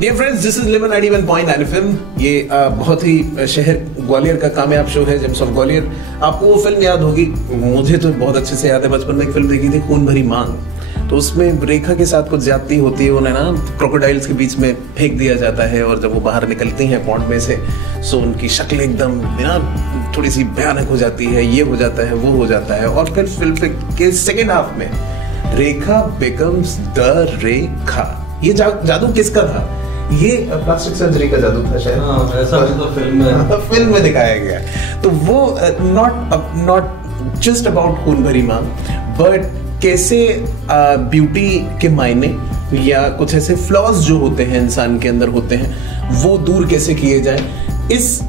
Dear friends, this is lemon 91.9 FM। ये बहुत ही शहर ग्वालियर का कामयाब शो है, जेम्स ऑफ ग्वालियर। आपको वो फिल्म याद होगी, मुझे तो बहुत अच्छे से याद है, बचपन में एक फिल्म देखी थी, खून भरी मांग। तो उसमें रेखा के साथ कुछ ज्यादती होती है, उन्हें ना क्रोकोडाइल्स के बीच में फेंक दिया जाता है, और जब वो बाहर निकलती हैं पॉन्ड में से, सो उनकी शक्ल एकदम थोड़ी सी भयानक हो जाती है, ये हो जाता है, वो हो जाता है। और फिर फिल्म के सेकेंड हाफ में रेखा बिकम्स द रेखा। ये जादू किसका था? ये प्लास्टिक सर्जरी का जादू था शायद। हाँ, ऐसा मतलब फिल्म में दिखाया गया। तो वो नॉट जस्ट अबाउट खून भरी मांग, बट कैसे ब्यूटी के मायने या कुछ ऐसे फ्लॉज जो होते हैं इंसान के अंदर होते हैं, वो दूर कैसे किए जाए, इस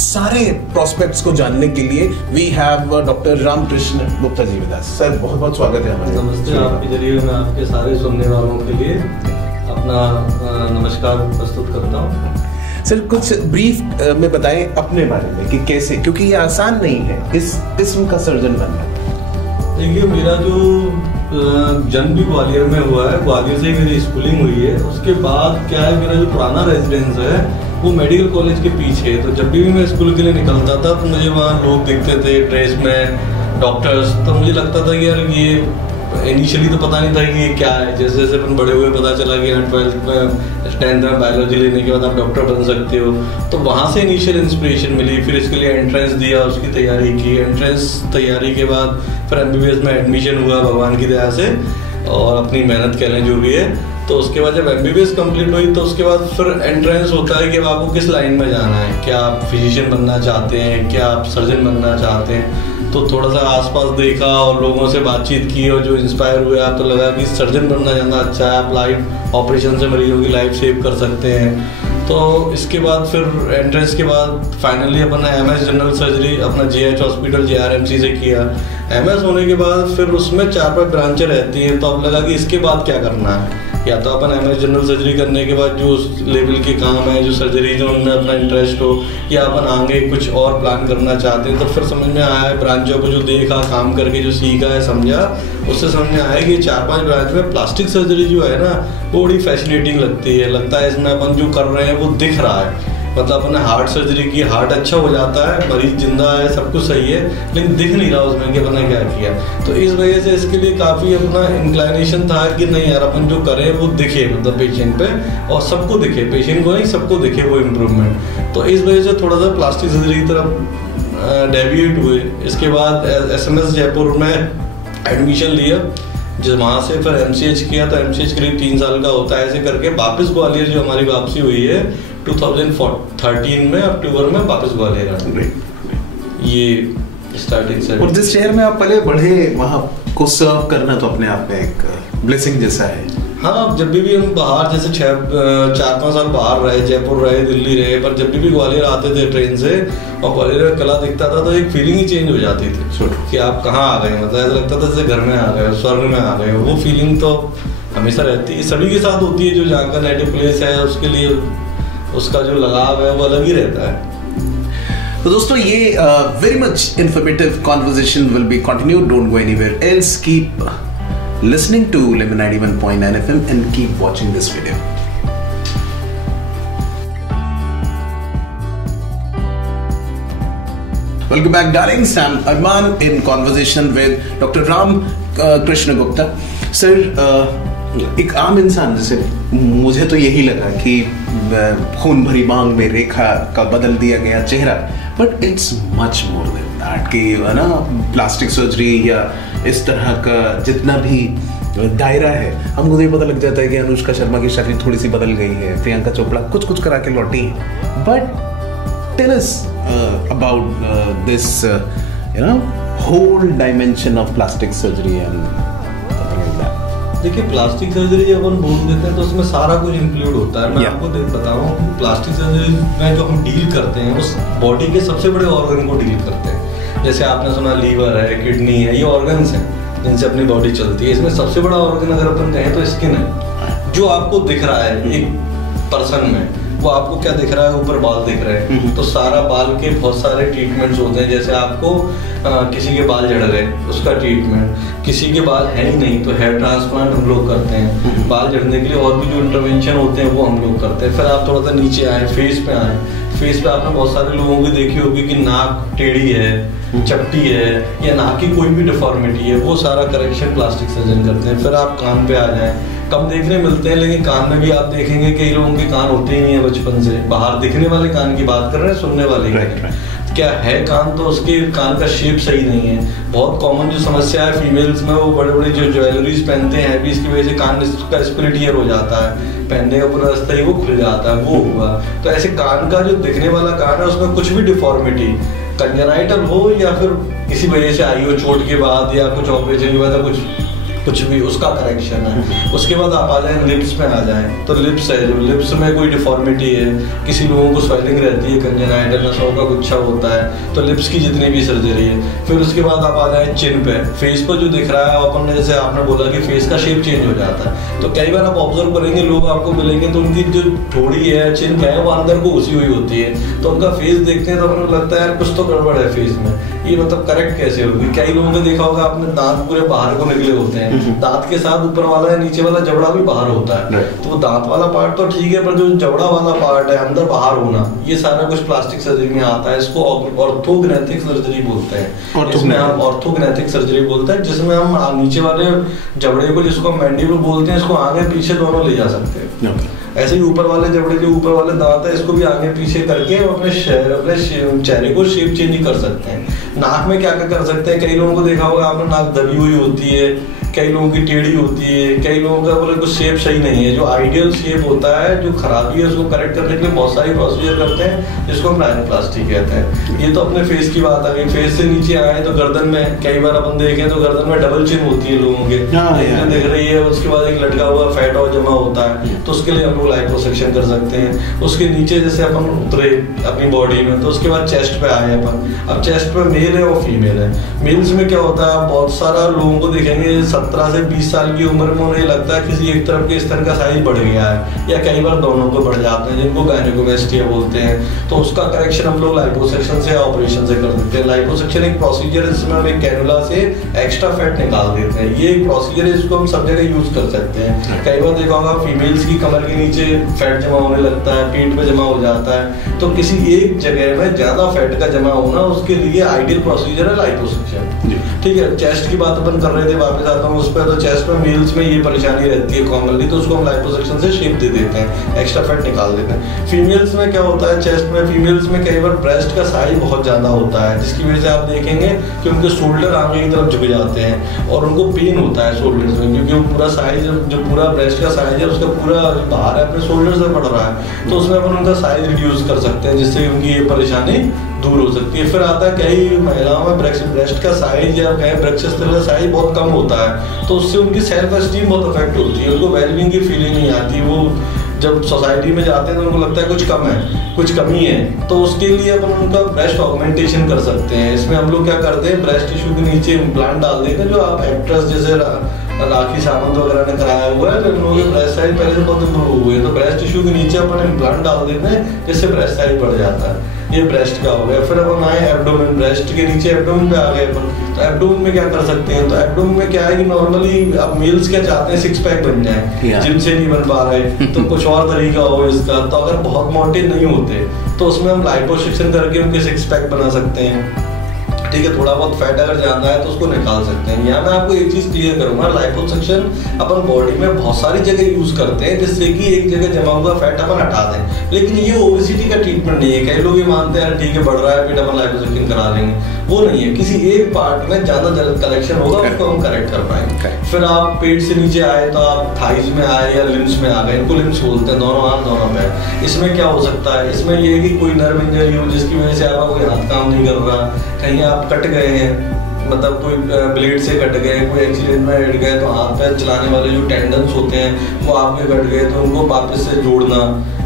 सारे प्रोस्पेक्ट्स को जानने के लिए we have doctor Ramkrishna Gupta ji with us. Sir, बहुत बहुत स्वागत है हमारे। नमस्ते। आपके जरिए मैं आपके सारे सुनने वालों के लिए अपना नमस्कार प्रस्तुत करता हूँ। सर, कुछ ब्रीफ में बताएं अपने बारे में कि कैसे, क्योंकि ये आसान नहीं है इस किस्म का सर्जन बनना। देखिए, मेरा जो जन्म भी ग्वालियर में हुआ है, ग्वालियर से ही मेरी स्कूलिंग हुई है। उसके बाद क्या है, मेरा जो पुराना रेजिडेंस है वो मेडिकल कॉलेज के पीछे है। तो जब भी मैं स्कूल के लिए निकलता था तो मुझे वहाँ लोग दिखते थे ड्रेस में, डॉक्टर्स। तो मुझे लगता था कि यार ये इनिशियली तो पता नहीं था कि ये क्या है। जैसे जैसे अपन बड़े हुए पता चला कि 12th में 10th में बायोलॉजी लेने के बाद आप डॉक्टर बन सकते हो। तो वहाँ से इनिशियल इंस्पिरेशन मिली। फिर इसके लिए एंट्रेंस दिया, उसकी तैयारी की। एंट्रेंस तैयारी के बाद फिर MBBS में एडमिशन हुआ भगवान की दया से, और अपनी मेहनत कह लें जो भी है। तो उसके बाद जब MBBS कंप्लीट हुई तो उसके बाद फिर एंट्रेंस होता है कि अब आपको किस लाइन में जाना है। क्या आप फिजिशियन बनना चाहते हैं, क्या आप सर्जन बनना चाहते हैं। तो थोड़ा सा आसपास देखा और लोगों से बातचीत की, और जो इंस्पायर हुए आप, तो लगा कि सर्जन बनना ज़्यादा अच्छा है। आप लाइफ ऑपरेशन से मरीजों की लाइफ सेव कर सकते हैं। तो इसके बाद फिर एंट्रेंस के बाद फाइनली अपन ने MS जनरल सर्जरी अपना JH हॉस्पिटल JRMC से किया। MS होने के बाद फिर उसमें 4-5 ब्रांचें रहती हैं। तो अब लगा कि इसके बाद क्या करना है। या तो अपन MS जनरल सर्जरी करने के बाद जो उस लेवल के काम है, जो सर्जरी जो उनमें अपना इंटरेस्ट हो, या अपन आगे कुछ और प्लान करना चाहते हैं। तो फिर समझ में आया, ब्रांचों को जो देखा, काम करके जो सीखा है, समझा, उससे समझ में आया कि 4-5 ब्रांच में प्लास्टिक सर्जरी जो है ना, वो बड़ी फैसिनेटिंग लगती है। लगता है इसमें अपन जो कर रहे हैं वो दिख रहा है। मतलब अपने हार्ट सर्जरी की, हार्ट अच्छा हो जाता है, मरीज जिंदा है, सब कुछ सही है, लेकिन दिख नहीं रहा उसमें कि अपन ने क्या किया। तो इस वजह से इसके लिए काफ़ी अपना इंक्लाइनेशन था कि नहीं यार, अपन जो करें वो दिखे, मतलब पेशेंट पे, और सबको दिखे, पेशेंट को नहीं सबको दिखे वो इम्प्रूवमेंट। तो इस वजह से थोड़ा सा प्लास्टिक सर्जरी की तरफ डेविएट हुए। इसके बाद SMS जयपुर में एडमिशन लिया, जो वहाँ से फिर MCH किया। तो MCH करीब 3 साल का होता है। ऐसे करके वापस ग्वालियर जो हमारी वापसी हुई है 2013 में अक्टूबर में वापस ग्वालियर आ। ये स्टार्टिंग से। और जिस शहर में आप पले बढ़े, वहाँ को सर्व करना तो अपने आप में एक ब्लेसिंग जैसा है। हाँ, जब भी हम बाहर, जैसे 4-5 साल बाहर रहे, जयपुर रहे, दिल्ली रहे, पर जब भी ग्वालियर आते थे ट्रेन से और ग्वालियर का किला दिखता था तो एक फीलिंग ही चेंज हो जाती थी कि आप कहाँ आ गए। मतलब ऐसा लगता था जैसे घर में आ गए, स्वर्ग में आ गए। वो फीलिंग तो हमेशा रहती है, सभी के साथ होती है। जो जहाँ का नेटिव प्लेस है उसके लिए उसका जो लगाव है वो अलग ही रहता है। तो दोस्तों, ये very much informative conversation will be continued. Don't go anywhere else, keep listening to Lemon 91.9 FM and keep watching this video. Welcome back, darlings. I'm Arman in conversation with Dr. Ram Krishna Gupta. Sir, एक आम इंसान जैसे मुझे तो यही लगा कि खून भरी मांग में रेखा का बदल दिया गया चेहरा, but it's much more than that. कि है ना, प्लास्टिक सर्जरी या इस तरह का जितना भी दायरा है, हमको तो ये पता लग जाता है कि अनुष्का शर्मा की शक्ल थोड़ी सी बदल गई है, प्रियंका चोपड़ा कुछ कुछ करा के लौटी है। But tell us about this you know whole dimension of plastic surgery and. देखिए, प्लास्टिक सर्जरी जब अपन बोल देते हैं तो उसमें सारा कुछ इंक्लूड होता है। मैं आपको बताऊं, प्लास्टिक सर्जरी में जो हम डील करते हैं उस बॉडी के सबसे बड़े ऑर्गन को डील करते हैं। जैसे आपने सुना लीवर है, किडनी है, ये ऑर्गन्स हैं जिनसे अपनी बॉडी चलती है। इसमें सबसे बड़ा ऑर्गन अगर अपन कहें तो स्किन है, जो आपको दिख रहा है एक पर्सन में। वो आपको क्या दिख रहा है, ऊपर बाल दिख रहे हैं। तो सारा बाल के बहुत सारे ट्रीटमेंट्स होते हैं, जैसे आपको किसी के बाल झड़ गए उसका ट्रीटमेंट, किसी के बाल है ही नहीं तो हेयर ट्रांसप्लांट हम लोग करते हैं। बाल झड़ने के लिए और भी जो इंटरवेंशन होते हैं वो हम लोग करते हैं। फिर आप थोड़ा सा नीचे आए, फेस पे आए। फेस पे आपने बहुत सारे लोगों की देखी होगी कि नाक टेढ़ी है, चपटी है, या नाक की कोई भी डिफॉर्मिटी है, वो सारा करेक्शन प्लास्टिक सर्जन करते हैं। फिर आप कान पे आ जाएं, कम देखने मिलते हैं लेकिन कान में भी आप देखेंगे कई लोगों के कान होते ही नहीं है बचपन से। बाहर दिखने वाले कान की बात कर रहे हैं, सुनने वाले क्या है कान, तो उसके कान का शेप सही नहीं है। बहुत कॉमन जो समस्या है फीमेल्स में, वो बड़े बड़े जो ज्वेलरीज पहनते हैं भी, इसकी वजह से कान का स्प्लिट ईयर हो जाता है, पहनने का पूरा रास्ता ही वो खुल जाता है, वो हुआ। तो ऐसे कान का जो दिखने वाला कान है उसमें कुछ भी डिफॉर्मिटी कंजेनाइटल हो या फिर किसी वजह से आई हो, चोट के बाद या कुछ ऑपरेशन के बाद या कुछ भी, उसका करेक्शन है। उसके बाद आप आ जाए लिप्स में आ जाए, तो लिप्स है, जो लिप्स में कोई डिफॉर्मिटी है, किसी लोगों को स्वेलिंग रहती है, कंजेनाइटल नसों का गुच्छा होता है, तो लिप्स की जितनी भी सर्जरी है। फिर उसके बाद आप आ जाए चिन पे। फेस पर जो दिख रहा है अपन ने, जैसे आपने बोला कि फेस का शेप चेंज हो जाता है, तो कई बार आप ऑब्जर्व करेंगे लोग आपको मिलेंगे तो उनकी जो थोड़ी है, चिन क्या है, वो अंदर को घुसी हुई होती है, तो उनका फेस देखते हैं तो अपन को लगता है यार कुछ तो गड़बड़ है फेस में, ये मतलब करेक्ट कैसे होगी। कई लोगों को देखा होगा आपने, दांत पूरे बाहर को निकले होते हैं, दांत के साथ ऊपर वाला या नीचे वाला जबड़ा भी बाहर होता है, तो दांत वाला पार्ट तो ठीक है, पर जो जबड़ा वाला पार्ट है अंदर बाहर होना, ये सारा कुछ प्लास्टिक सर्जरी में आता है। इसको ऑर्थोग्नेथिक सर्जरी बोलते हैं, इसमें हम ऑर्थोग्नेथिक सर्जरी बोलते हैं, जिसमें हम नीचे वाले जबड़े को, जिसको मैंडिबल बोलते हैं, इसको आगे पीछे दोनों ले जा सकते हैं। ऐसे ही ऊपर वाले जबड़े, जो ऊपर वाले दांत है, इसको भी आगे पीछे करके अपने चेहरे को शेप चेंज कर सकते हैं। नाक में क्या क्या कर सकते हैं, कई लोगों को देखा होगा आपने, नाक दबी हुई होती है, कई लोगों की टेढ़ी होती है, कई लोगों का बोले कुछ शेप सही नहीं है। जो आइडियल शेप होता है, जो खराबी है, उसको करेक्ट करने के लिए बहुत सारी प्रोसीजर करते हैं, जिसको हम राइनोप्लास्टी कहते हैं। ये तो अपने फेस की बात आ गई। फेस से नीचे आए तो गर्दन में कई बार अपन देखें तो गर्दन में डबल चिन होती है लोगों के, देख रही है, उसके बाद एक लटका हुआ फैट और जमा होता है, तो उसके लिए हम लोग लाइपोसक्शन कर सकते हैं। उसके नीचे जैसे अपन उतरे अपनी बॉडी में, तो उसके बाद चेस्ट पे आए अपन। अब चेस्ट पे मेल है और फीमेल है। मेल्स में क्या होता है, बहुत सारा लोगों को देखेंगे 17 से 20 साल की उम्र में उन्हें लगता है किसी एक तरफ के स्तन का साइज बढ़ गया है, या कई बार दोनों को बढ़ जाते हैं, जिनको गायनेकोमेस्टिया बोलते हैं। तो उसका करेक्शन हम लोग लाइपोसक्शन से या ऑपरेशन से कर देते हैं। लाइपोसक्शन एक प्रोसीजर है जिसमें हम एक कैनुला से एक्स्ट्रा फैट निकाल देते हैं। ये एक प्रोसीजर है जिसको हम सब जगह यूज कर सकते हैं। कई बार देखा होगा फीमेल्स की कमर के नीचे फैट जमा होने लगता है, पेट पे जमा हो जाता है, तो किसी एक जगह में ज्यादा फैट का जमा होना, उसके लिए आइडियल प्रोसीजर है लाइपोसक्शन। ठीक है, चेस्ट की बात अपन कर रहे थे, वापस आता हूँ उस पर। तो चेस्ट में मेल्स में ये परेशानी रहती है कॉमनली, तो उसको हम लाइपोसक्शन से शेप दे देते हैं, एक्स्ट्रा फैट निकाल देते हैं। फीमेल्स में क्या होता है, चेस्ट में फीमेल्स में कई बार ब्रेस्ट का साइज बहुत ज्यादा होता है, जिसकी वजह से आप देखेंगे कि उनके शोल्डर आगे की तरफ झुक जाते हैं और उनको पेन होता है शोल्डर्स में, क्योंकि वो पूरा साइज, जो पूरा ब्रेस्ट का साइज है उसका पूरा बाहर है, अपने शोल्डर से पड़ रहा है, तो उसमें अपन उनका साइज रिड्यूस कर सकते हैं, जिससे उनकी ये परेशानी दूर हो सकती है। फिर आता है कई महिलाओं में ब्रेस्ट का साइज या वक्षस्थल का साइज बहुत कम होता है, तो उससे उनकी सेल्फ एस्टीम बहुत अफेक्ट होती है, उनको वेलबींग की फीलिंग नहीं आती। वो जब सोसाइटी में जाते हैं तो उनको लगता है कुछ कम है, कुछ कमी है, तो उसके लिए अपन उनका ब्रेस्ट ऑगमेंटेशन कर सकते हैं। इसमें हम लोग क्या करते हैं, ब्रेस्ट टिश्यू के नीचे इम्प्लांट डाल देते हैं, जो आप एक्ट्रेस जैसे राखी सावंत वगैरह ने कराया हुआ है, उन लोगों के ब्रेस्ट साइज पहले से बहुत इम्प्रूव हुए, तो ब्रेस्ट टिश्यू के नीचे अपन इम्प्लांट डाल देते हैं, जिससे ब्रेस्ट साइज बढ़ जाता है। ये ब्रेस्ट का हो गया। फिर अपन आए एब्डोमेन, ब्रेस्ट के नीचे एब्डोमेन पे आ गए अपन। तो एब्डोमेन में क्या कर सकते हैं, तो एब्डोमेन में क्या है कि नॉर्मली अब मेल्स क्या चाहते हैं, 6 पैक बन जाए, जिम से नहीं बन पा रहे तो कुछ और तरीका हो इसका। तो अगर बहुत मोटे नहीं होते तो उसमें हम लाइपोसक्शन करके उनके 6 पैक बना सकते हैं। ठीक है, थोड़ा बहुत फैट अगर ज्यादा है तो उसको निकाल सकते हैं। यहाँ मैं आपको एक चीज क्लियर करूंगा, लाइपोसक्शन अपन बॉडी में बहुत सारी जगह यूज करते हैं, जिससे कि एक जगह जमा हुआ फैट अपन हटा दें, लेकिन ये ओबेसिटी का ट्रीटमेंट नहीं है। कई लोग ये मानते हैं ठीक है बढ़ रहा है पेट, अपन लाइपोसक्शन करा लेंगे, वो नहीं है। किसी एक पार्ट में ज्यादा जल्द कलेक्शन होगा, उसको हम करेक्ट कर पाएंगे। फिर आप पेट से नीचे आए तो आप थाइज में आए या लिम्स में आ गए, इनको लिम्स बोलते हैं, दोनों हाथ दोनों पैर। इसमें क्या हो सकता है, इसमें ये है कि कोई नर्व इंजरी हो जिसकी वजह से आपका कोई हाथ काम नहीं कर रहा, कहीं आप कट गए हैं, मतलब कोई ब्लेड से कट गए, कोई एक्सीडेंट में कट गए, तो हाथ पैर चलाने वाले जो टेंडन्स होते हैं वो आपके कट गए, तो उनको वापस से जोड़ना,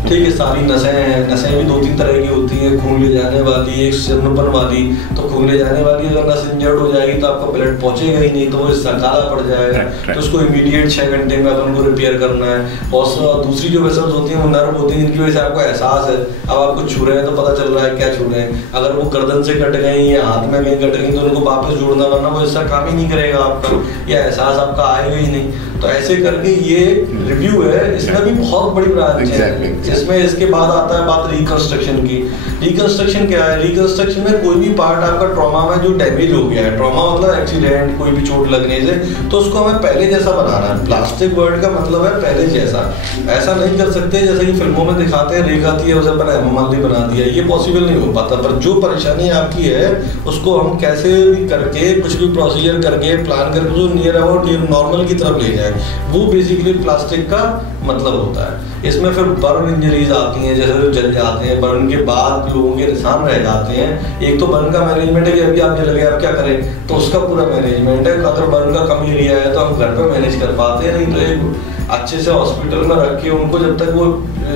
ठीक है, सारी नसें हैं, नसें भी 2-3 तरह की होती हैं, खून ले जाने वाली, एक सिरनपन वाली। तो खून ले जाने वाली अगर नस इंजर्ड हो जाएगी तो आपका ब्लड पहुंचेगा ही नहीं, तो वो इससे काला पड़ जाएगा, तो उसको इमीडिएट 6 घंटे में अपन को रिपेयर करना है। और दूसरी जो वेसल्स होती हैं वो नर्व होती हैं, जिनकी वजह से आपको एहसास है, अब आपको छू रहे हैं तो पता चल रहा है क्या छू रहे हैं। अगर वो गर्दन से कट गई या हाथ में कहीं कट गई तो उनको वापस जोड़ना, वरना वो इसका काम ही नहीं करेगा आपका, या एहसास आपका आएगा ही नहीं। तो ऐसे करके ये रिव्यू है, इसमें भी बहुत बड़ी ब्रांच है। इसमें इसके बाद आता है बात रिकंस्ट्रक्शन की। रिकंस्ट्रक्शन क्या है? रिकंस्ट्रक्शन में कोई भी पार्ट आपका ट्रॉमा में जो डैमेज हो गया है, ट्रॉमा मतलब एक्सीडेंट, कोई भी चोट लगने से, तो उसको हमें पहले जैसा बनाना है। प्लास्टिक वर्ड का मतलब है पहले जैसा। ऐसा नहीं कर सकते जैसे कि फिल्मों में दिखाते हैं, रेख आती है उसे माली बना दिया, ये पॉसिबल नहीं हो पाता। पर जो परेशानी आपकी है उसको हम कैसे भी करके, कुछ भी प्रोसीजर करके, प्लान करके जो नियर अबाउट नॉर्मल की तरफ ले जाए, वो बेसिकली प्लास्टिक का मतलब होता है। इसमें फिर बर्न इंजरीज आती हैं, जैसे जो जल जाते हैं, बर्न के बाद लोगों के निशान रह जाते हैं। एक तो बर्न का मैनेजमेंट है कि अभी आप जल गए आप क्या करें, तो उसका पूरा मैनेजमेंट है। अगर बर्न का कम एरिया है तो हम घर पे मैनेज कर पाते हैं, नहीं तो एक अच्छे से हॉस्पिटल में रख के उनको जब तक वो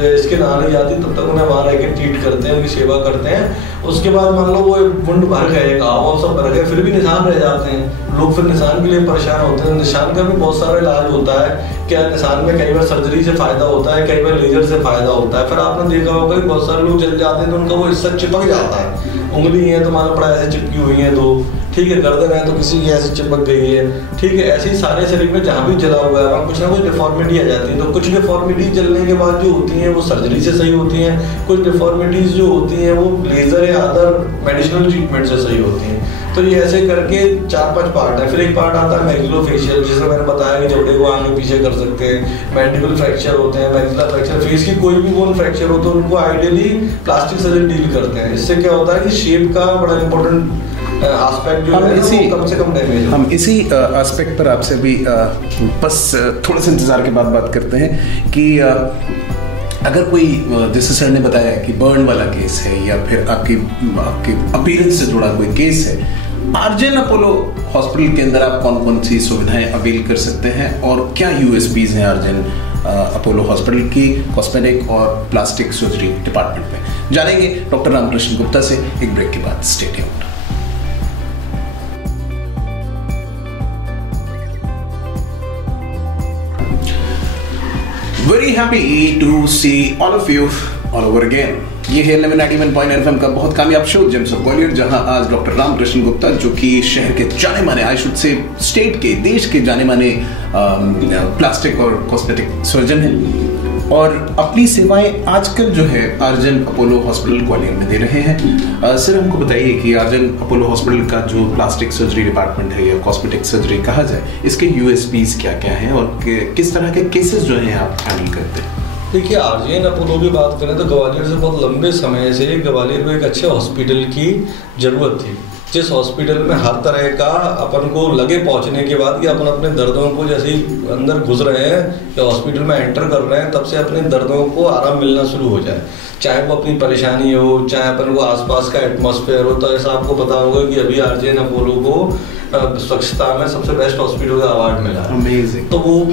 इसके ना नहीं जाती तब तक उन्हें वहाँ रह के ट्रीट करते हैं, उनकी सेवा करते हैं। उसके बाद मान लो वो वुंड भर गए, घाव सब भर गए, फिर भी निशान रह जाते हैं, लोग फिर निशान के लिए परेशान होते हैं। निशान का भी बहुत सारा इलाज होता है। क्या निशान में कई बार सर्जरी से फायदा होता है, कई बार लेजर से फायदा होता है। फिर आपने देखा होगा कि बहुत सारे लोग जल जाते हैं तो उनका वो हिस्सा चिपक जाता है। उंगली है तो मान लो पड़ा ऐसे चिपकी हुई है 2, ठीक है, गर्दन है तो किसी की ऐसे चिपक गई है, ठीक है। ऐसे ही सारे शरीर में जहाँ भी जला हुआ है कुछ ना कुछ डिफॉर्मिटी आ जाती है। तो कुछ डिफॉर्मिटी जलने के बाद जो होती हैं वो सर्जरी से सही होती हैं, कुछ डिफॉर्मिटीज जो होती हैं वो लेजर या अदर मेडिसिनल ट्रीटमेंट से सही होती हैं। तो ये ऐसे करके 4-5 पार्ट है। फिर एक पार्ट आता है मैक्सिलोफेशियल, जिसमें मैंने बताया कि जबड़े को आगे पीछे कर सकते हैं। मैंडिबल फ्रैक्चर होते हैं, मैक्सिलर फ्रैक्चर, फेस की कोई भी बोन फ्रैक्चर हो तो उनको आइडियली प्लास्टिक सर्जन डील करते हैं। इससे क्या होता है कि शेप का बड़ा इंपॉर्टेंट एस्पेक्ट जो है इसी कम से कम डैमेज। हम इसी एस्पेक्ट पर आपसे भी बस थोड़ा सा इंतजार के बाद बात करते हैं कि अगर कोई, जैसे सर ने बताया कि बर्न वाला केस है या फिर आपकी अपीयरेंस से जुड़ा कोई केस है, आरजेन अपोलो हॉस्पिटल के अंदर आप कौन कौन सी सुविधाएं अवेल कर सकते हैं और क्या यूएसपीज हैं आरजेन अपोलो हॉस्पिटल की कॉस्मेटिक और प्लास्टिक सर्जरी डिपार्टमेंट में, जानेंगे डॉक्टर रामकृष्ण गुप्ता से एक ब्रेक के बाद। Stay tuned. Very happy to see all of you all over again. ये है 1191 FM का बहुत कामयाब शो जेम्स ऑफ ग्वालियर, जहां आज डॉक्टर रामकृष्ण गुप्ता, जो कि शहर के जाने माने, आई शुड से स्टेट के, देश के जाने माने प्लास्टिक और कॉस्मेटिक सर्जन हैं और अपनी सेवाएं आजकल जो है आरजेन अपोलो हॉस्पिटल ग्वालियर में दे रहे हैं। सर हमको बताइए कि आरजेन अपोलो हॉस्पिटल का जो प्लास्टिक सर्जरी डिपार्टमेंट है या कॉस्मेटिक सर्जरी कहा जाए, इसके यूएसपीज क्या क्या हैं और किस तरह के केसेस जो हैं आप हैंडल करते हैं? देखिए, आरजेन अपोलो की बात करें तो ग्वालियर से बहुत लंबे समय से ग्वालियर में एक अच्छे हॉस्पिटल की ज़रूरत थी, जिस हॉस्पिटल में हर तरह का अपन को लगे पहुंचने के बाद कि अपन अपने दर्दों को जैसे ही अंदर घुस रहे हैं या हॉस्पिटल में एंटर कर रहे हैं तब से अपने दर्दों को आराम मिलना शुरू हो जाए, चाहे वो अपनी परेशानी हो, चाहे अपन को आसपास का एटमॉस्फेयर हो। तो ऐसा आपको पता होगा कि अभी आरजेन अपोलो को स्वच्छता में सबसे बेस्ट हॉस्पिटल का अवार्ड मिला है। अमेजिंग। तो वो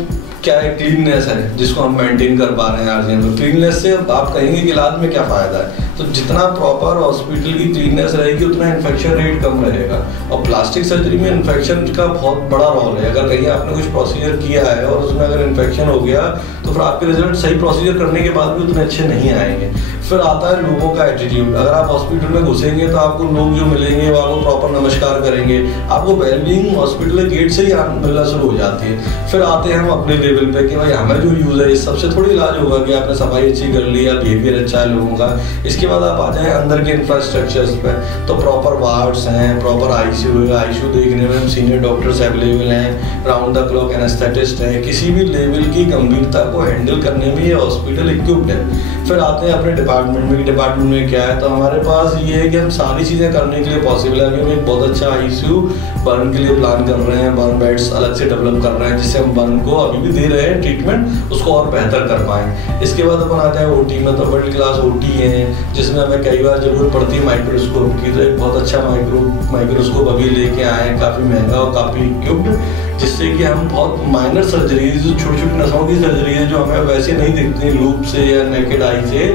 क्या है, क्लीननेस है जिसको हम मेंटेन कर पा रहे हैं आरजेन में। क्लीननेस से आप कहेंगे कि इलाज में क्या फ़ायदा है, तो जितना प्रॉपर हॉस्पिटल की क्लीननेस रहेगी उतना इन्फेक्शन रेट कम रहेगा। और प्लास्टिक सर्जरी में इन्फेक्शन का बहुत बड़ा रोल है। अगर कहीं आपने कुछ प्रोसीजर किया है और उसमें अगर इन्फेक्शन हो गया तो फिर आपके रिजल्ट सही प्रोसीजर करने के बाद भी उतने अच्छे नहीं आएंगे। फिर आता है लोगों का एटीट्यूड। अगर आप हॉस्पिटल में घुसेंगे तो आपको लोग जो मिलेंगे वो आपको प्रॉपर नमस्कार करेंगे, आपको वेलबींग हॉस्पिटल के गेट से ही मिलना शुरू हो जाती है। फिर आते हैं हम अपने लेवल पे कि भाई हमें जो यूज़ है इस सबसे थोड़ी इलाज होगा कि आपने सफाई अच्छी कर ली या बिहेवियर अच्छा है लोगों का। इसके बाद आप आ जाए अंदर के इंफ्रास्ट्रक्चर्स पे, तो प्रॉपर वार्ड्स हैं, प्रॉपर आईसीयू है, आईसीयू देखने में सीनियर डॉक्टर्स अवेलेबल हैं, राउंड द क्लॉक एनेस्थेटिस्ट हैं, किसी भी लेवल की गंभीरता को हैंडल करने में ये हॉस्पिटल इक्विप्ड है। फिर आते हैं अपने डिपार्टमेंट में क्या है, तो हमारे पास ये है कि हम सारी चीज़ें करने के लिए पॉसिबल है। अभी हम एक बहुत अच्छा आईसीयू बर्न के लिए प्लान कर रहे हैं, बर्न बेड्स अलग से डेवलप कर रहे हैं जिससे हम बर्न को अभी भी दे रहे हैं ट्रीटमेंट, उसको और बेहतर कर पाएँ। इसके बाद अपन आते हैं ओटी में, तो मिडिल क्लास ओटी है जिसमें हमें कई बार जरूरत पड़ती है माइक्रोस्कोप की। तो एक बहुत अच्छा माइक्रोस्कोप अभी लेके आए हैं, काफ़ी महंगा और काफ़ी इक्विप्ड, जिससे कि हम बहुत माइनर सर्जरीज, छोटी छोटी नसों की सर्जरी है जो हमें वैसे नहीं दिखती लूप से या नेकेड आई आई से,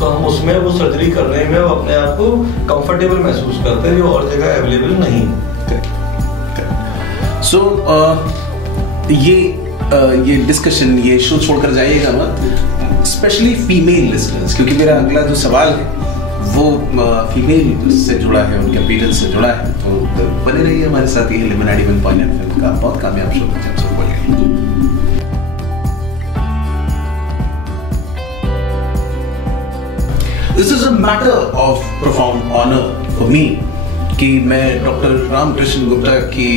तो हम उसमें वो सर्जरी करने में अपने आप को कंफर्टेबल महसूस करते हैं, जो और जगह अवेलेबल नहीं है। सो ये डिस्कशन, ये शो छोड़कर जाइएगा मत, स्पेशली फीमेल लिसनर्स, क्योंकि मेरा अगला जो सवाल है वो फीमेल से जुड़ा है, उनके अपीयरेंस से जुड़ा है। तो बने रहिए हमारे साथ, ये लिमन 91.9 FM का बहुत कामयाब शो है। जब सब बोलिए, this is a matter of profound honour for me कि मैं डॉक्टर रामकृष्ण गुप्ता की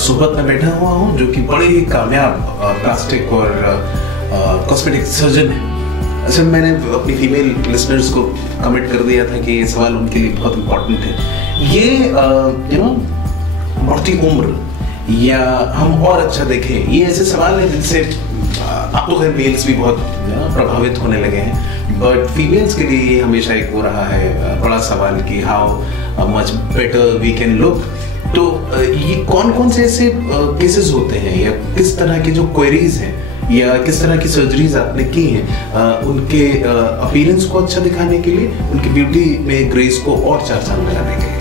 सोबत में बैठा हुआ हूँ, जो कि बड़े ही कामयाब प्लास्टिक और कॉस्मेटिक सर्जन है। अच्छा, मैंने अपनी फीमेल लिसनर्स को कमिट कर दिया था कि ये सवाल उनके लिए बहुत इम्पोर्टेंट है। ये यू नो बढ़ती उम्र या हम और अच्छा देखें, ये ऐसे सवाल हैं जिनसे अब तो खैर मेल्स भी बहुत प्रभावित होने लगे हैं, बट फीमेल्स के लिए ये हमेशा एक वो रहा है बड़ा सवाल कि how much better we can look. तो ये कौन कौन से ऐसे केसेस होते हैं या किस तरह के जो क्वेरीज हैं या किस तरह की सर्जरीज आपने की हैं उनके अपीयरेंस को अच्छा दिखाने के लिए, उनकी ब्यूटी में ग्रेस को और चार चांद लगाने के लिए?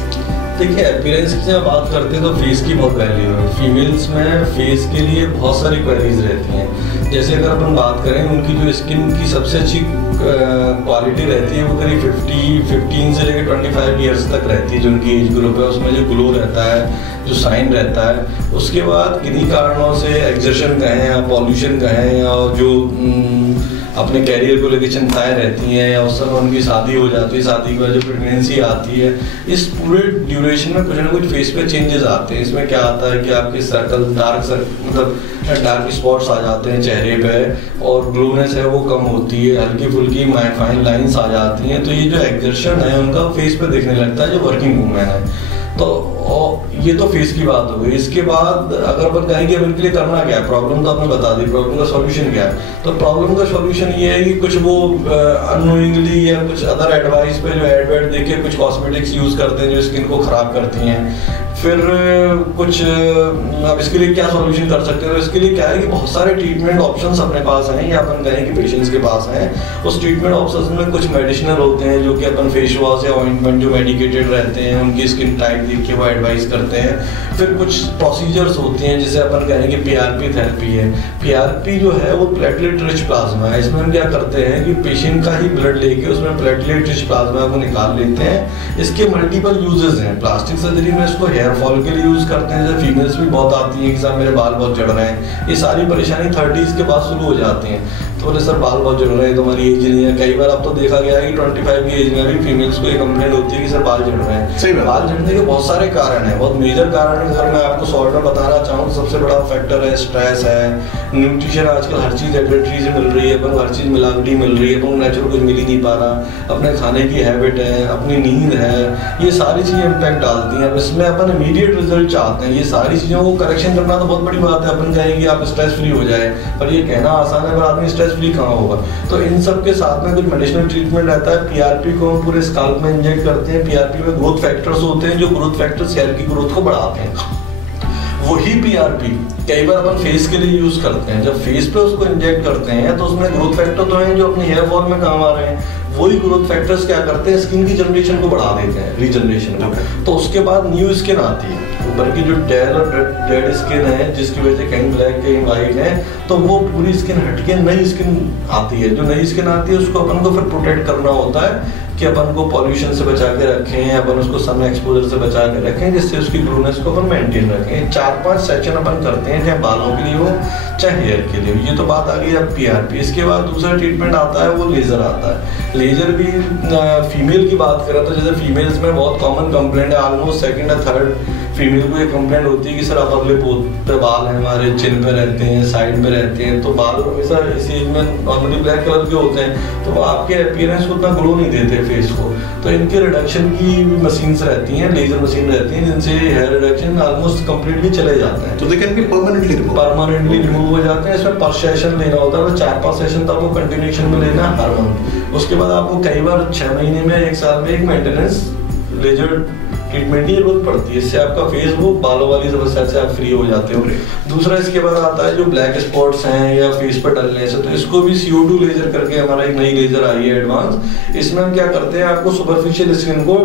देखिए, अपीयरेंस की जब बात करते हैं तो फेस की बहुत वैल्यू है। फीमेल्स में फेस के लिए बहुत सारी क्वेरीज रहती हैं। जैसे अगर अपन बात करें, उनकी जो स्किन की सबसे अच्छी क्वालिटी रहती है वो करीब 15 से लेकर 25 ईयर्स तक रहती है, जो उनकी एज ग्रुप है। उसमें जो ग्लो रहता है, जो साइन रहता है, उसके बाद किन्हीं कारणों से एक्सर्शन कहें या पॉल्यूशन कहें या जो अपने कैरियर को लेकर चिंताएं रहती हैं या उस समय उनकी शादी हो जाती है, शादी के बाद जो प्रेगनेंसी आती है, इस पूरे ड्यूरेशन में कुछ ना कुछ फेस पे चेंजेस आते हैं। इसमें क्या आता है कि आपके सर्कल डार्क स्पॉट्स आ जाते हैं चेहरे पे और ग्लोनेस है वो कम होती है, हल्की फुल्की फाइन लाइंस आ जाती हैं। तो ये जो एक्सर्शन है उनका फेस पे दिखने लगता है, जो वर्किंग वूमेन है। तो ये तो फेस की बात हो गई। इसके बाद अगर अपन कहेंगे अब इनके लिए करना क्या है, प्रॉब्लम तो आपने बता दी, प्रॉब्लम का सॉल्यूशन क्या है। तो प्रॉब्लम का सॉल्यूशन ये है कि कुछ वो अननोइंगली या कुछ अदर एडवाइस पे जो एड देके कुछ कॉस्मेटिक्स यूज करते हैं जो स्किन को खराब करती हैं। फिर कुछ अब इसके लिए क्या सॉल्यूशन कर सकते हैं, तो इसके लिए क्या है कि बहुत सारे ट्रीटमेंट ऑप्शंस अपने पास हैं या अपन कहें कि पेशेंट्स के पास हैं। उस ट्रीटमेंट ऑप्शंस में कुछ मेडिसिनल होते हैं जो कि अपन फेस वॉश या ऑइंटमेंट जो मेडिकेटेड रहते हैं, उनकी स्किन टाइप देख के वो एडवाइस करते हैं। फिर कुछ प्रोसीजर्स होते हैं जिसे अपन कहेंगे PRP थेरेपी है। PRP जो है वो प्लेटलेट रिच प्लाज्मा है। इसमें हम क्या करते हैं कि पेशेंट का ही ब्लड लेके उसमें प्लेटलेट रिच प्लाज्मा को निकाल लेते हैं। इसके मल्टीपल यूजेस हैं। प्लास्टिक सर्जरी में इसको हेयर फॉल के लिए यूज करते हैं, जैसे फीमेल्स भी बहुत आती है कि सर मेरे बाल बहुत झड़ रहे हैं। ये सारी परेशानी 30s के बाद शुरू हो जाती हैं। तो बोले सर बाल बहुत झड़ रहे हैं, तुम्हारी एज नहीं है। कई बार अब तो देखा गया है कि 25 की एज में भी फीमेल्स को ये कंप्लेंट होती है कि सर बाल झड़ रहे हैं। बाल झड़ने के बहुत सारे कारण हैं, बहुत मेजर कारण है। अगर मैं आपको शॉर्ट में बताना चाहूँ तो सबसे बड़ा फैक्टर है स्ट्रेस है, न्यूट्रिशन। आजकल हर चीज़ रेगुलेटरी से मिल रही है, अपन हर चीज़ मिलावटी मिल रही है, अपन नेचुरल कुछ मिल ही नहीं पा रहा। अपने खाने की हैबिट है, अपनी नींद है, ये सारी चीज़ें इम्पैक्ट डालती हैं। अब इसमें अपन इमीडिएट रिजल्ट चाहते हैं। ये सारी चीज़ों को करेक्शन करना तो बहुत बड़ी बात है। अपन कहेंगे आप स्ट्रेस फ्री हो जाए, पर ये कहना आसान है, पर आदमी स्ट्रेस फ्री कहाँ होगा। तो इन सब के साथ में कुछ मेडिसिनल ट्रीटमेंट रहता है। PRP को हम पूरे स्काल्प में इंजेक्ट करते हैं। PRP में ग्रोथ फैक्टर्स होते हैं जो ग्रोथ फैक्टर्स हेयर की ग्रोथ को बढ़ाते हैं। वही PRP कई बार अपन फेस के लिए यूज करते हैं। जब फेस पे उसको इंजेक्ट करते हैं तो उसमें ग्रोथ फैक्टर तो हैं जो अपने हेयर फॉल में काम आ रहे हैं। वही ग्रोथ फैक्टर्स क्या करते हैं, स्किन की जनरेशन को बढ़ा देते हैं, रीजनरेशन को। तो उसके बाद न्यू स्किन आती है। ऊपर की जो डेड स्किन है जिसकी वजह से कहीं ब्लैक कहीं वाइट है, तो वो पूरी स्किन हटके नई स्किन आती है। जो नई स्किन आती है उसको अपन को फिर प्रोटेक्ट करना होता है कि अपन को पॉल्यूशन से बचा के रखें, अपन उसको सन एक्सपोजर से बचा के रखें, जिससे उसकी ग्रोनेस को अपन मेंटेन रखें। 4-5 सेशन अपन करते हैं, चाहे बालों के लिए हो चाहे हेयर के लिए हो। ये तो बात आ गई अब PRP। इसके बाद दूसरा ट्रीटमेंट आता है वो लेजर आता है। लेजर भी फीमेल की बात करें तो जैसे फीमेल्स में बहुत कॉमन कंप्लेंट है, ऑलमोस्ट सेकंड या थर्ड फीमेल को ये कंप्लेंट होती है कि सर अपर लिप पे बाल हैं, हमारे चिन पे रहते हैं, साइड पे रहते हैं। तो बाल हमेशा इस एज में नॉर्मली ब्लैक कलर के होते हैं, तो वो आपके अपीयरेंस को उतना ग्लो नहीं देते फेस को। तो इनके रिडक्शन की मशीन्स रहती हैं, लेजर मशीन रहती हैं, जिनसे हेयर रिडक्शन ऑलमोस्ट कंप्लीटली चले जाते हैं। तो they can be permanently remove हो जाते हैं। इसमें पर सेशन लेना होता है, 4-5 सेशन तक वो कंटिन्यूएशन में लेना हर मंथ। उसके बाद आपको कई बार 6 महीने में 1 साल में एक मेंटेनेंस लेजर ट्रीटमेंट की जरूरत पड़ती है। इससे आपका फेस वो बालों वाली समस्या से आप फ्री हो जाते हो। दूसरा इसके बाद आता है जो ब्लैक स्पॉट्स हैं या फेस पर डलने से, तो इसको भी CO2 लेजर करके हमारा एक नई लेजर आई है एडवांस। इसमें हम क्या करते हैं, आपको सुपरफिशियल स्किन को,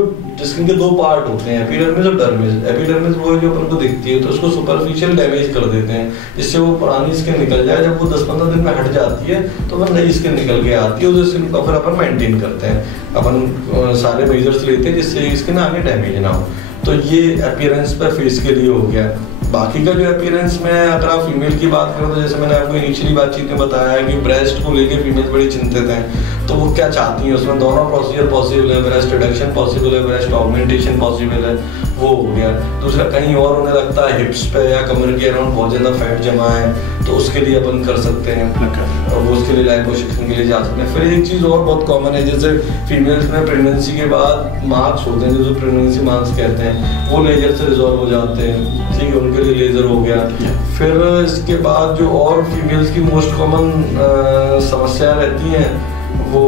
स्किन के 2 पार्ट होते हैं, एपिडर्मिस और डर्मिस। एपिडर्मिस वो है जो अपन को दिखती है, तो उसको सुपरफिशियल डैमेज कर देते हैं जिससे वो पुरानी स्किन निकल जाए। जब वो 10-15 दिन में हट जाती है तो वो नई स्किन निकल के आती है, उस स्किन को फिर अपन मेंटेन करते हैं। अपन सारे मेजर्स लेते हैं जिससे स्किन आगे डैमेज ना हो। तो ये अपीयरेंस पे फेस के लिए हो गया। बाकी का जो अपीयरेंस में अगर आप फीमेल की बात करो तो जैसे मैंने आपको इनिशियली बातचीत में बताया है कि ब्रेस्ट को लेके फीमेल बड़ी चिंतित हैं। तो वो क्या चाहती हैं, उसमें दोनों प्रोसीजर पॉसिबल है, ब्रेस्ट रिडक्शन पॉसिबल है, ब्रेस्ट ऑगमेंटेशन पॉसिबल है, वो हो गया। दूसरा कहीं और उन्हें लगता है हिप्स पे या कमर के अराउंड बहुत ज़्यादा फैट जमा है, तो उसके लिए अपन कर सकते हैं, और वो उसके लिए लाइपोसक्शन के लिए जा सकते हैं। फिर एक चीज़ और बहुत कॉमन है, जैसे फीमेल्स में प्रेगनेंसी के बाद मार्क्स होते हैं जो प्रेगनेंसी मार्क्स कहते हैं, वो लेजर से रिजॉल्व हो जाते हैं, ठीक है, उनके लिए लेजर हो गया। फिर इसके बाद जो और फीमेल्स की मोस्ट कॉमन समस्या रहती हैं वो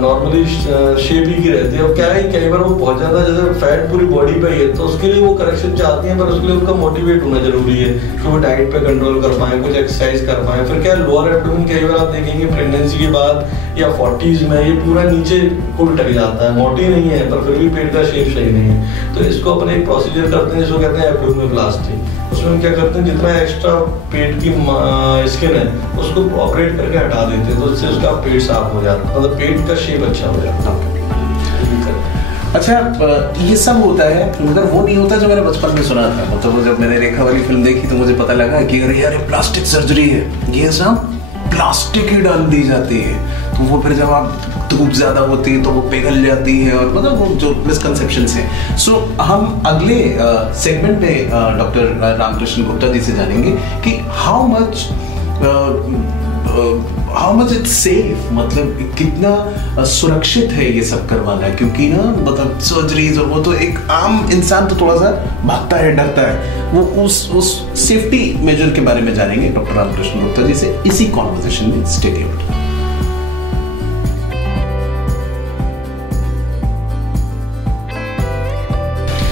नॉर्मली शेप ही की रहती है। और क्या है, कई बार वो बहुत ज़्यादा जैसे फैट पूरी बॉडी पे ही है, तो उसके लिए वो करेक्शन चाहती हैं, पर उसके लिए उनका मोटिवेट होना जरूरी है कि वो डाइट पे कंट्रोल कर पाएँ, कुछ एक्सरसाइज कर पाएँ। फिर क्या लोअर एब्डोमेन कई बार आप देखेंगे प्रेगनेंसी के बाद या 40s में ये पूरा नीचे को लटक जाता है, मोटी नहीं है पर फिर भी पेट का शेप सही नहीं है। तो इसको अपने एक प्रोसीजर करते हैं जिसको कहते हैं एब्डोमिनोप्लास्टी। उसमें हम क्या करते हैं, जितना एक्स्ट्रा पेट की स्किन है उसको ऑपरेट करके हटा देते हैं, तो उससे उसका पेट साफ हो जाता है, मतलब पेट का शेप अच्छा हो जाता है। अच्छा, ये सब होता है मगर वो नहीं होता जो मैंने बचपन में सुना था। मतलब जब मैंने रेखा वाली फिल्म देखी तो मुझे पता लगा कि अरे यार प्लास्टिक सर्जरी है, ये सब प्लास्टिक ही डाल दी जाती है, तो वो फिर जब आप धूप ज्यादा होती है तो वो पिघल जाती है, और मतलब वो जो मिसकंसेप्शंस हैं। सो हम अगले सेगमेंट में डॉक्टर रामकृष्ण गुप्ता जी से जानेंगे कि हाउ मच इट्स सेफ, मतलब कितना सुरक्षित है ये सब करवाना है, क्योंकि ना मतलब सर्जरीज और वो तो एक आम इंसान तो थोड़ा सा भागता है, डरता है। वो उस सेफ्टी मेजर के बारे में जानेंगे डॉक्टर रामकृष्ण गुप्ता जी से इसी कॉन्वर्सेशन में। Stay tuned.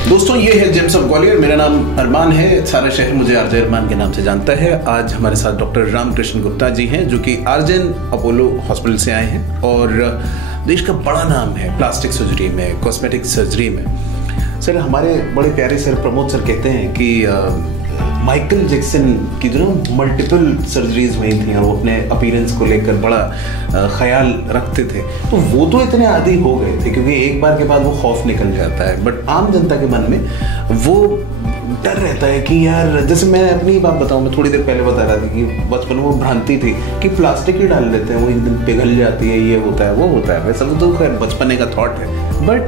दोस्तों, ये है जेम्स ऑफ ग्वालियर। मेरा नाम अरमान है, सारा शहर मुझे आरजे अरमान के नाम से जानता है। आज हमारे साथ डॉक्टर रामकृष्ण गुप्ता जी हैं जो कि आरजेन अपोलो हॉस्पिटल से आए हैं और देश का बड़ा नाम है प्लास्टिक सर्जरी में, कॉस्मेटिक सर्जरी में। सर, हमारे बड़े प्यारे सर प्रमोद सर कहते हैं कि माइकल जैक्सन की जो मल्टीपल सर्जरीज हुई थी और वो अपने अपीयरेंस को लेकर बड़ा ख्याल रखते थे, तो वो तो इतने आदी हो गए थे क्योंकि एक बार के बाद वो खौफ निकल जाता है। बट आम जनता के मन में वो डर रहता है कि यार, जैसे मैं अपनी बात बताऊं, मैं थोड़ी देर पहले बता रहा था कि बचपन में वो भ्रांति थी कि प्लास्टिक ही डाल देते हैं, वो एक दिन पिघल जाती है, ये होता है वो होता है। वैसे तो खैर बचपने का थॉट है, बट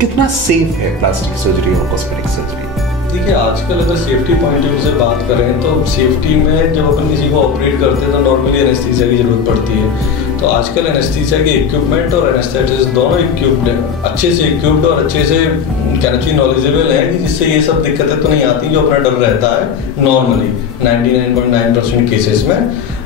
कितना सेफ है प्लास्टिक सर्जरी और कॉस्मेटिक सर्जरी? देखिए, आजकल अगर सेफ्टी पॉइंट ऑफ व्यू से बात करें तो सेफ्टी में जब अपन किसी को ऑपरेट करते हैं तो नॉर्मली एनेस्थीसिया की जरूरत पड़ती है। तो आजकल एनेस्थीसिया के इक्विपमेंट और एनेस्थेटिस्ट दोनों इक्विप्ड हैं, अच्छे से इक्विप्ड और अच्छे से कहना चाहिए नॉलेजेबल है, कि जिससे ये सब दिक्कतें तो नहीं आती जो अपना डर रहता है नॉर्मली 99.9% केसेस में।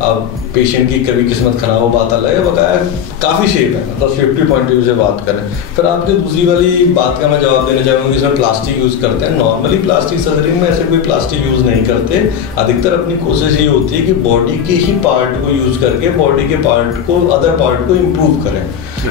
अब पेशेंट की कभी किस्मत खराब हो बात अलग है, बकाया काफ़ी सेफ है, मतलब सेफ्टी पॉइंट ऑफ व्यू से बात करें। फिर आपकी दूसरी वाली बात का मैं जवाब देना चाहूँगा कि इसमें प्लास्टिक यूज़ करते हैं। नॉर्मली प्लास्टिक सर्जरी में ऐसे कोई प्लास्टिक यूज़ नहीं करते। अधिकतर अपनी कोशिश ये होती है कि बॉडी के ही पार्ट को यूज़ करके बॉडी के पार्ट को, अदर पार्ट को इम्प्रूव करें।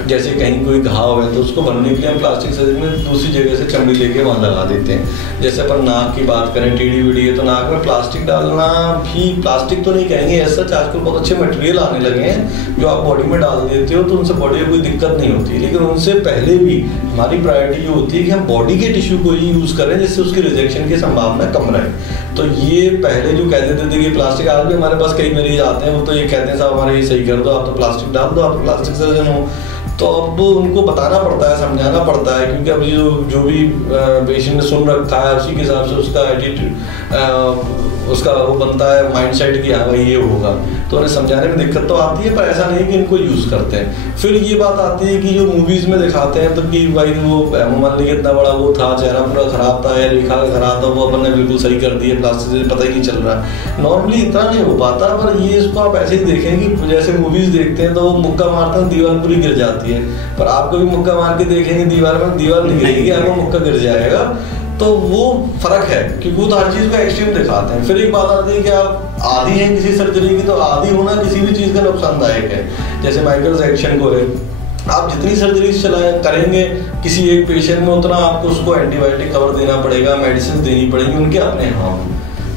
जैसे कहीं कोई घाव है तो उसको बनने के लिए हम प्लास्टिक सर्जरी में दूसरी जगह से चमड़ी लेके वहाँ लगा देते हैं। जैसे अपन नाक की बात करें, टीडी वीडी है तो नाक में प्लास्टिक डालना भी, प्लास्टिक तो नहीं कहेंगे, ऐसा आजकल बहुत अच्छे मटेरियल आने लगे हैं जो आप बॉडी में डाल देते हो तो उनसे बॉडी में कोई दिक्कत नहीं होती। लेकिन उनसे पहले भी हमारी प्रायोरिटी ये होती है कि हम बॉडी के टिश्यू को ही यूज़ करें जिससे उसकी रिजेक्शन की संभावना कम रहे। तो ये पहले जो कहते थे कि प्लास्टिक, आज भी हमारे पास कई मरीज आते हैं वो तो ये कहते हैं साहब हमारे ये सही कर दो, आप तो प्लास्टिक डाल दो, आप तो प्लास्टिक सर्जन हो। तो अब उनको बताना पड़ता है, समझाना पड़ता है, क्योंकि अब जो भी पेशेंट ने सुन रखा है उसी के हिसाब से उसका एटीट्यूड, उसका वो बनता है माइंड सेट कि हाँ भाई ये होगा। तो उन्हें समझाने में दिक्कत तो आती है, पर ऐसा नहीं कि इनको यूज़ करते हैं। फिर ये बात आती है कि जो मूवीज़ में दिखाते हैं तो कि भाई वो मान लीजिए इतना बड़ा वो था, चेहरा पूरा ख़राब था या लिखा खराब था, वो अपन ने बिल्कुल सही कर दिया, प्लास्टिक से पता ही नहीं चल रहा। नॉर्मली इतना नहीं हो पाता, पर ये इसको आप ऐसे ही देखें कि जैसे मूवीज़ देखते हैं तो वो मुक्का मारते हैं, दीवार पूरी गिर जाती जाती है, पर आप कभी मुक्का मार के देखेंगे दीवार में, दीवार नहीं गिरेगी, आपको मुक्का गिर जाएगा। तो वो फर्क है, क्योंकि वो तो हर चीज को एक्सट्रीम दिखाते हैं। फिर एक बात आती है कि आप आदी हैं किसी सर्जरी की, तो आदी होना किसी भी चीज का नुकसानदायक है। जैसे माइकल जैक्सन को है, आप जितनी सर्जरीज करेंगे किसी एक पेशेंट में, उतना आपको उसको एंटीबायोटिक कवर देना पड़ेगा, मेडिसिन देनी पड़ेगी उनके अपने हाथ।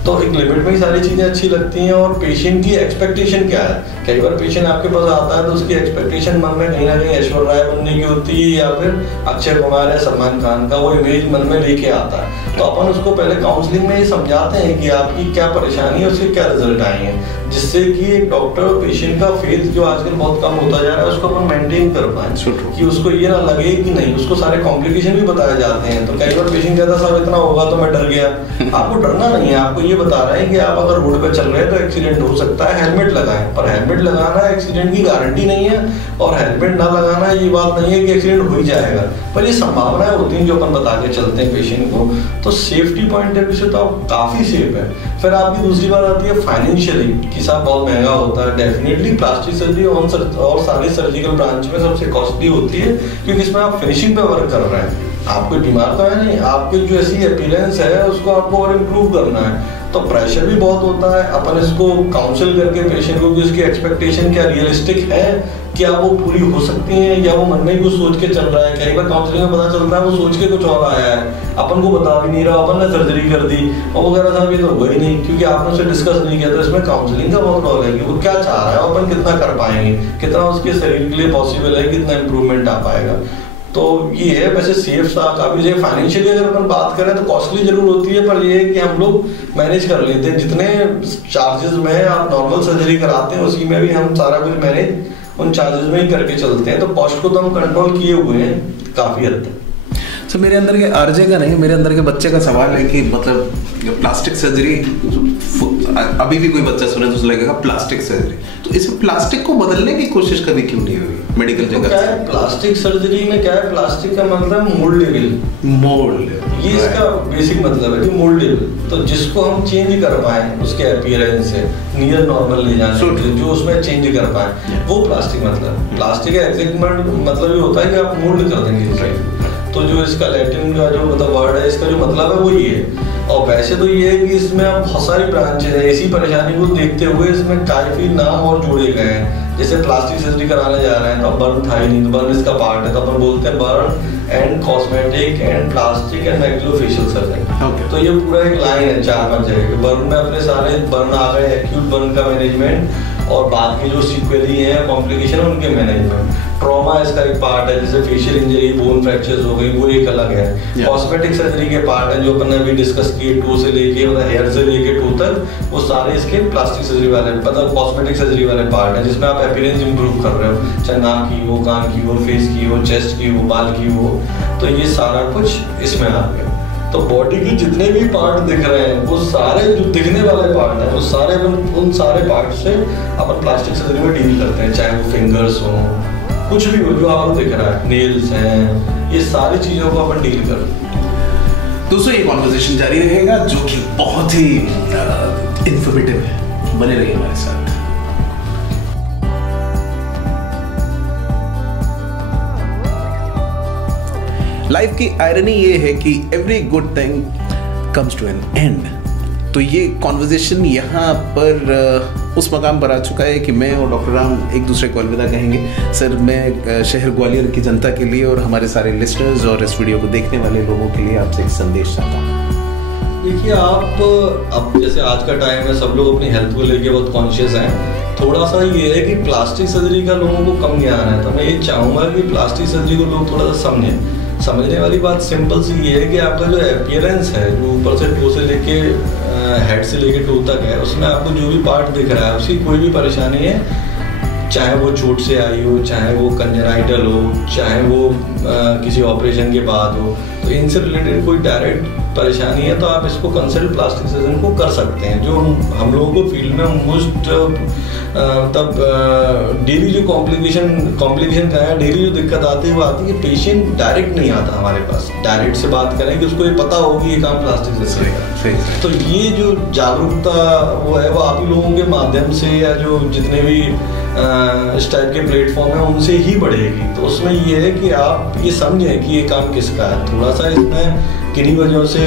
तो एक लिमिट में ही सारी चीज़ें अच्छी लगती हैं। और पेशेंट की एक्सपेक्टेशन क्या है, कई बार पेशेंट आपके पास आता है तो उसकी एक्सपेक्टेशन मन में कहीं ना कहीं ऐश्वर्या राय बनने की होती है, या फिर अक्षय कुमार या सलमान खान का वो इमेज मन में लेके आता है। तो अपन उसको पहले काउंसलिंग में ये समझाते हैं कि आपकी क्या परेशानी है, उसके क्या रिजल्ट आए हैं, जिससे कि एक डॉक्टर और पेशेंट का फेथ जो आजकल बहुत कम होता जा रहा है उसको अपन मेंटेन कर पाए, कि उसको ये ना लगे कि नहीं, उसको सारे कॉम्प्लिकेशन भी बताए जाते हैं। तो कई बार पेशेंट कहता साहब इतना होगा तो मैं डर गया। आपको डरना नहीं है, आपको ये बता रहे हैं कि आप अगर रोड पे चल रहे हैं तो एक्सीडेंट हो सकता है, हेलमेट लगाएं। पर हेलमेट लगाना एक्सीडेंट की गारंटी नहीं है, और हेलमेट ना लगाना ये बात नहीं है कि एक्सीडेंट हो ही जाएगा, पर ये संभावनाएं होती हैं जो अपन बता के चलते हैं पेशेंट को। तो सेफ्टी पॉइंट ऑफ व्यू से तो आप काफी सेफ है। फिर आपकी दूसरी बात आती है फाइनेंशियली, कि साहब बहुत महंगा होता है। डेफिनेटली प्लास्टिक सर्जरी और सारी सर्जिकल ब्रांच में सबसे कॉस्टली होती है, क्योंकि इसमें आप फिनिशिंग पे वर्क कर रहे हैं। आप कोई बीमार तो है नहीं, आपकी जो ऐसी अपीयरेंस है उसको आपको और इम्प्रूव करना है। तो प्रेशर भी बहुत होता है। अपन इसको काउंसिल करके पेशेंट को, उसकी एक्सपेक्टेशन क्या रियलिस्टिक है, क्या वो पूरी हो सकती हैं, या वो मन में ही कुछ सोच के चल रहा है। कई बार काउंसलिंग में पता चलता है वो सोच के कुछ और आया है, अपन को बता भी नहीं रहा, अपन ने सर्जरी कर दी और वगैरह साहब ये तो हुआ ही नहीं, क्योंकि आपने उससे डिस्कस नहीं किया। तो इसमें काउंसलिंग का बहुत रोल है कि वो क्या चाह रहा है, अपन कितना कर पाएंगे, कितना उसके शरीर के लिए पॉसिबल है, कितना इंप्रूवमेंट आ पाएगा। तो ये है वैसे सेफ सा काफी। जो फाइनेंशियली अगर अपन बात करें तो कॉस्टली जरूर होती है, पर ये है कि हम लोग मैनेज कर लेते हैं। जितने चार्जेस में आप नॉर्मल सर्जरी कराते हैं उसी में भी हम सारा कुछ मैनेज उन चार्जेस में ही करके चलते हैं। तो कॉस्ट को तो हम कंट्रोल किए हुए हैं काफी हद तक। सो मेरे अंदर के आरजे का नहीं, मेरे अंदर के बच्चे का सवाल है कि मतलब प्लास्टिक सर्जरी, अभी भी कोई बच्चा सुने तो उसे लगेगा प्लास्टिक सर्जरी, तो इसमें प्लास्टिक को बदलने की कोशिश कभी क्यों नहीं हुई मेडिकल जगत क्या है प्लास्टिक सर्जरी में? क्या है प्लास्टिक का मतलब मोल्डेबल, मोल्ड, ये इसका बेसिक मतलब है कि मोल्डेबल। तो जिसको हम चेंज कर पाए उसके अपीयरेंस से नियर नॉर्मल ले जाने के लिए, जो उसमें चेंज कर पाए, वो प्लास्टिक मतलब। प्लास्टिक का एग्जैक्ट मतलब ये होता है कि आप मोल्ड कर देंगे। तो जो इसका लैटिन का जो मतलब वर्ड है, इसका जो मतलब है वो ये है। और वैसे तो ये है कि इसमें अब बहुत सारी ब्रांचेज है। इसी परेशानी को देखते हुए इसमें काफी नाम और जोड़े गए हैं। जैसे प्लास्टिक सर्जरी कराने जा रहे हैं तो अब बर्न था ही नहीं, तो बर्न इसका पार्ट है, तो अपन बोलते हैं burn and cosmetic and plastic and maxillofacial surgery. तो ये पूरा एक लाइन है 4-5 जगह। बर्न में अपने सारे बर्न आ गए, एक्यूट बर्न का मैनेजमेंट, और बाद के जो सीक्वेली हैं कॉम्प्लिकेशन है उनके मैनेजमेंट। ट्रॉमा इसका एक पार्ट है, जैसे फेशियल इंजरी, बोन फ्रैक्चर्स हो गई, वो एक अलग है। कॉस्मेटिक सर्जरी के पार्ट है जो अपन ने अभी डिस्कस किए, टो से लेके मतलब हेयर से लेके टो तक, वो सारे इसके प्लास्टिक सर्जरी वाले मतलब कॉस्मेटिक सर्जरी वाले पार्ट है, जिसमें आप अपीयरेंस इंप्रूव कर रहे हो, चाहे नाक की हो, कान की हो, फेस की हो, चेस्ट की हो, बाल की हो। तो ये सारा कुछ इसमें आ गया। तो बॉडी के जितने भी पार्ट दिख रहे हैं वो सारे जो दिखने वाले पार्ट हैं, वो सारे उन सारे पार्ट से अपन प्लास्टिक सर्जरी में डील करते हैं, चाहे वो फिंगर्स हो, कुछ भी हो जो आपको दिख रहा है, नेल्स हैं, ये सारी चीजों को अपन डील करते हैं। दोस्तों ये कॉन्वर्सेशन जारी रहेगा जो कि बहुत ही इन्फॉर्मेटिव है, बने रहिए हमारे साथ। लाइफ की आयरनी ये है कि every good thing comes to an end. तो ये कॉन्वर्सेशन यहाँ पर उस मकाम पर आ चुका है कि मैं और डॉक्टर राम एक दूसरे को अलविदा कहेंगे। सर, मैं शहर ग्वालियर की जनता के लिए और हमारे सारे लिस्टर्स और इस वीडियो को देखने वाले लोगों के लिए आपसे एक संदेश चाहता हूँ। देखिए, आप अब जैसे आज का टाइम है, सब लोग अपनी हेल्थ को लेके बहुत कॉन्शियस हैं। थोड़ा सा ये है कि प्लास्टिक सर्जरी का लोगों को कम ज्ञान है, तो मैं ये चाहूँगा कि प्लास्टिक सर्जरी को लोग थोड़ा सा समझें। समझने वाली बात सिंपल सी ये है कि आपका जो अपीयरेंस है, जो ऊपर से टो से लेके हेड से लेके टो तक है, उसमें आपको जो भी पार्ट दिख रहा है उसकी कोई भी परेशानी है, चाहे वो चोट से आई हो, चाहे वो कंजेनाइटल हो, चाहे वो किसी ऑपरेशन के बाद हो, तो इनसे रिलेटेड कोई डायरेक्ट परेशानी है तो आप इसको कंसल्ट प्लास्टिक सर्जन को कर सकते हैं। जो हम लोगों को फील्ड में मोस्ट तब डेली जो कॉम्प्लिकेशन का है, डेली जो दिक्कत आती है वो आती है कि पेशेंट डायरेक्ट नहीं आता हमारे पास, डायरेक्ट से बात करें कि उसको ये पता होगी ये काम प्लास्टिक सर्जरी का। तो ये जो जागरूकता वो है वो आप ही लोगों के माध्यम से या जो जितने भी इस टाइप के प्लेटफॉर्म है उनसे ही बढ़ेगी। तो उसमें ये है कि आप ये समझें कि ये काम किसका है। थोड़ा सा इसमें किन्हीं वजहों से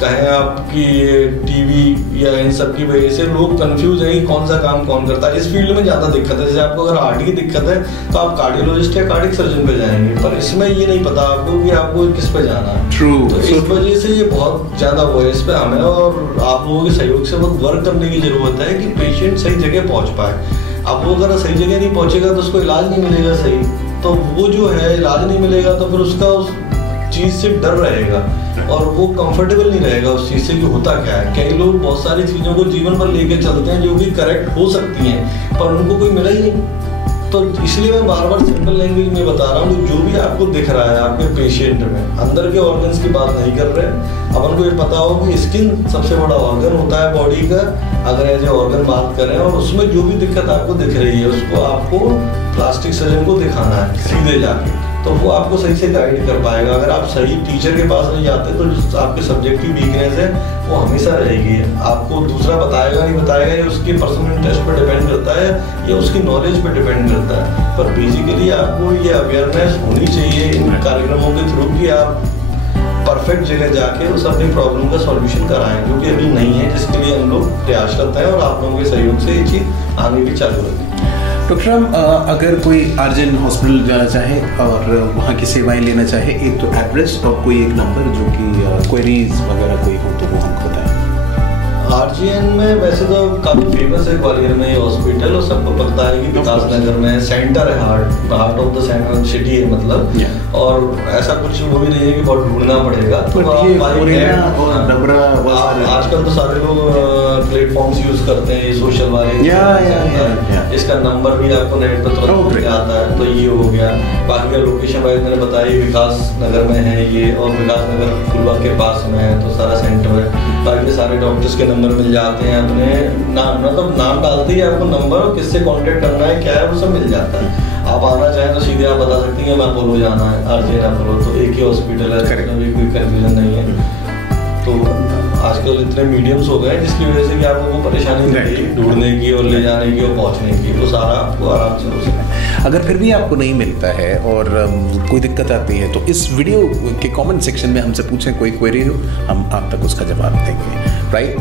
कहें आप कि ये टीवी या इन सब की वजह से लोग कंफ्यूज हैं कि कौन सा काम कौन करता है। इस फील्ड में ज़्यादा दिक्कत है। जैसे आपको अगर हार्ट की दिक्कत है तो आप कार्डियोलॉजिस्ट या कार्डिक सर्जन पे जाएंगे, पर इसमें ये नहीं पता आपको कि आपको किस पे जाना है। तो इस वजह से ये बहुत ज़्यादा वो है। इस पर हमें और आप लोगों के सहयोग से बहुत वर्क करने की ज़रूरत है कि पेशेंट सही जगह पहुँच पाए। अब वो अगर सही जगह नहीं पहुँचेगा तो उसको इलाज नहीं मिलेगा सही, तो वो जो है इलाज नहीं मिलेगा तो फिर उसका उस चीज़ से डर रहेगा और वो कंफर्टेबल नहीं रहेगा उस चीज़ से कि होता क्या है। कई लोग बहुत सारी चीज़ों को जीवन भर लेके चलते हैं जो कि करेक्ट हो सकती हैं पर उनको कोई मिला ही नहीं। तो इसलिए मैं बार बार सिंपल लैंग्वेज में बता रहा हूँ कि जो भी आपको दिख रहा है आपके पेशेंट में, अंदर के ऑर्गन्स की बात नहीं कर रहे हैं। अपन को ये पता हो कि स्किन सबसे बड़ा ऑर्गन होता है बॉडी का, अगर एज ए ऑर्गन बात करें, और उसमें जो भी दिक्कत आपको दिख रही है उसको आपको प्लास्टिक सर्जन को दिखाना है सीधे जाके, तो वो आपको सही से गाइड कर पाएगा। अगर आप सही टीचर के पास नहीं जाते तो जो आपके सब्जेक्ट की वीकनेस है वो हमेशा रहेगी। आपको दूसरा बताएगा नहीं बताएगा, ये उसके पर्सनल इंटरेस्ट पर डिपेंड करता है या उसकी नॉलेज पर डिपेंड करता है। पर बेसिकली आपको ये अवेयरनेस होनी चाहिए इन कार्यक्रमों के थ्रू कि आप परफेक्ट जगह जाके उस अपनी प्रॉब्लम का सॉल्यूशन कराएं, जो कि अभी नहीं है, जिसके लिए हम लोग प्रयासरत हैं और आप लोगों के सहयोग से ये चीज़ आगे भी चालू रहेगी। डॉक्टर राम, अगर कोई आरजेन हॉस्पिटल जाना चाहे और वहाँ की सेवाएं लेना चाहे, एक तो एड्रेस और कोई एक नंबर जो कि क्वेरीज वगैरह कोई हो तो वो हमको बताएं। आरजीएन में वैसे तो काफ़ी फेमस है ग्वालियर में ये हॉस्पिटल, और सबको पता है कि विकास नगर में सेंटर है, heart of the centre city है मतलब। और ऐसा कुछ वो भी नहीं है कि बहुत ढूंढना पड़ेगा। तो आजकल तो सारे लोग प्लेटफॉर्म्स यूज करते हैं ये सोशल वाले, इसका नंबर भी आपको नेट पर तुरंत आता है। तो ये हो गया। बाकी का लोकेशन वाइज मैंने बताई विकास नगर में है ये, और विकास नगर फुलबाग के पास में है, तो सारा सेंटर है। बाकी सारे डॉक्टर्स के नंबर मिल जाते हैं, अपने नाम मतलब नाम डालते ही आपको नंबर और किससे कांटेक्ट करना है क्या है वो सब मिल जाता है। आप आना चाहें तो सीधे आप बता सकते हैं मैं अपोलो जाना है, आरजेन अपोलो, तो एक ही हॉस्पिटल है, कभी कोई कंफ्यूजन नहीं है। तो आजकल इतने मीडियम्स हो गए जिसकी वजह से कि आपको कोई परेशानी नहीं ढूंढने की और ले जाने की और पहुंचने की, वो सारा आपको आराम से हो सकता है। अगर फिर भी आपको नहीं मिलता है और कोई दिक्कत आती है तो इस वीडियो के कमेंट सेक्शन में हमसे पूछें, कोई क्वेरी हो हम आप तक उसका जवाब देंगे। Right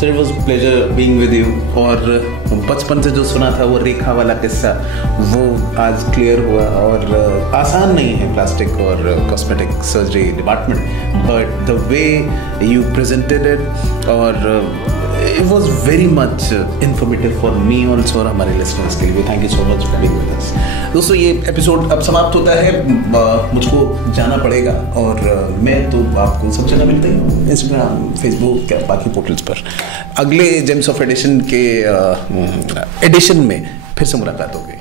sir, it was pleasure being with you. और बचपन से जो सुना था वो रेखा वाला किस्सा वो आज क्लियर हुआ। और आसान नहीं है प्लास्टिक और cosmetic surgery department, but the way you presented it और it was very much informative for me also और हमारे listeners के लिए। Thank you so much for being with us। दोस्तों ये एपिसोड अब समाप्त होता है, मुझको जाना पड़ेगा और मैं तो आपको सब जगह मिलते ही इंस्टाग्राम, फेसबुक, बाकी पोर्टल्स पर। अगले जेम्स ऑफ एडिशन के एडिशन में फिर से मुलाकात होगी।